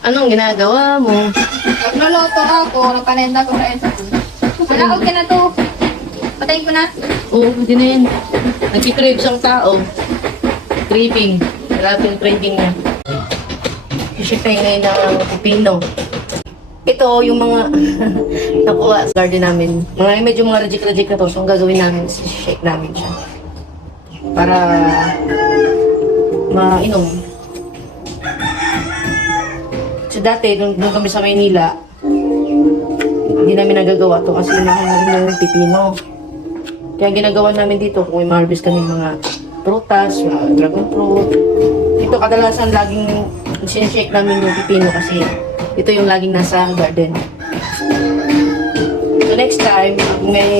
Anong ginagawa mo? Nagluluto ako, nagpanenda ko sa ESA. Wala, okay na to. Patayin ko na. Oo, hindi na yun. Nagkikrave siyang tao. Craving. Grabe yung craving niya. I-ship tayo ngayon ng pipino. Ito yung mga nakuha sa garden namin. Medyo mga reject-reject na to. So, ang gagawin namin, shake namin siya. Para mainom. So, dati, nung kami sa Maynila, hindi namin nagagawa to kasi mahal na rin yung pipino. Kaya ginagawa namin dito, kung may ma-harvest kami mga prutas, mga dragon fruit. Dito kadalasan laging sinishake namin yung pipino kasi ito yung laging nasa garden. So next time, kung may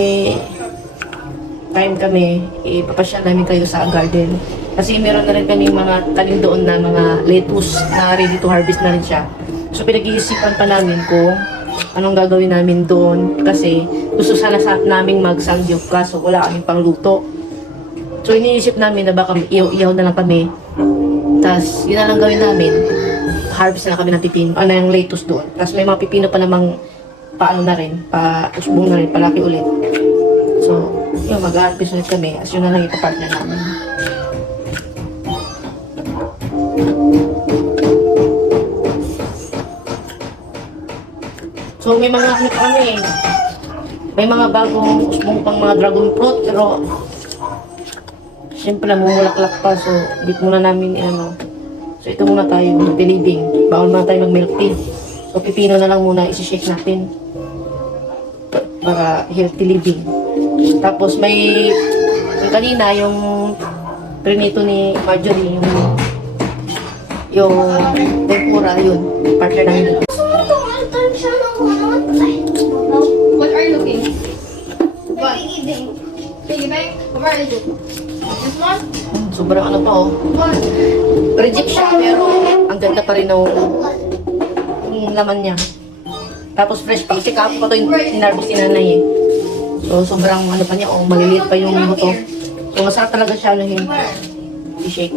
time kami, ipapasyal namin kayo sa garden. Kasi meron na rin kami mga tanim doon na mga lettuce na ready to harvest na rin siya. So pinag-iisipan pa namin kung anong gagawin namin doon kasi gusto sana namin mag-sangyup kaso wala kaming pangluto. So iniisip namin na baka iyaw na lang kami. Tapos yun na lang gawin namin. Harvest na lang kami ng pipino, yung lettuce doon. Tapos may mga pipino pa namang paano na rin, usbong na rin, palaki ulit. So, yun, mag-harvest ulit kami. As yun na lang ipapartner namin. So, may mga ano pa kami. May mga bagong usbong pang mga dragon fruit, pero siyempre, mumulaklak pa. So, hindi muna namin, So, ito muna tayo, mag-deliving. Bawal muna tayo mag-milk tea. So, pipino na lang muna, isi-shake natin. Para healthy living. Tapos, yung kanina, yung prinito ni Marjorie, yung tempura, yun. Partner namin. What are you looking? What? Piggy bank? Where is it? This one? Sobrang ano pa, oh. What? Reject siya, pero ang ganda pa rin ng laman niya. Tapos fresh pa, kasi kahapon pa ito yung sinarvest ni nanay eh. So sobrang ano pa niya, oh, maliliit pa yung buto. So masarap talaga siya, i-shake.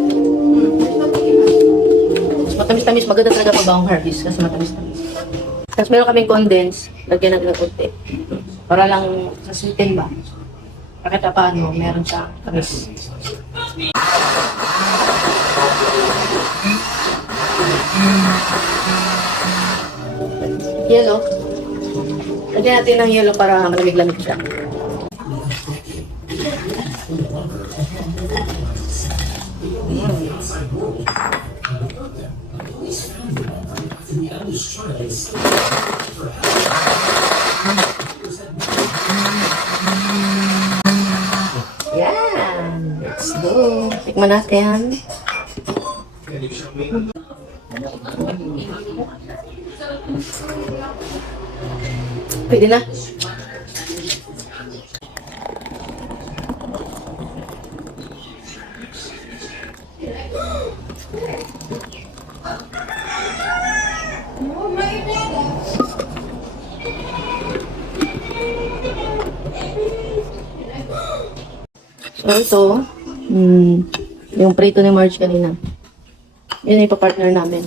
Tapos matamis-tamis, maganda talaga pabawang harvest kasi matamis-tamis. Tapos meron kaming condense, lagyan natin ng konti. Para lang sa sweeten ba? Pakita paano, meron siya tamis. Yellow. Lagyan natin ng yellow para malamig-lamig siya. Yan. Let's go. Tikman natin. Pwede na. So ito, yung prito ni Marge kanina. Yan ay ipapartner namin.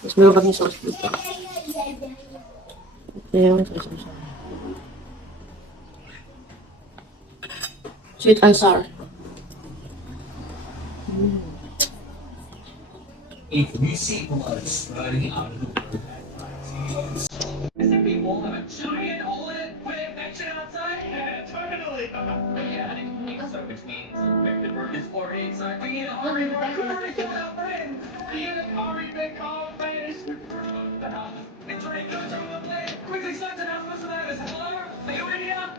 Tapos meron kaming sauce dito. Ayan, sauce. Sweet and sour. If you see blood spurting out of the as if people have a giant hole in it with infection outside? Yeah, totally. Yeah, so which means infected bird is already inside. We need Ari McCollum. Ari McCollum is the house. It's ready to go to the plane. Quickly select an house. Listen to that as hello. You idiot.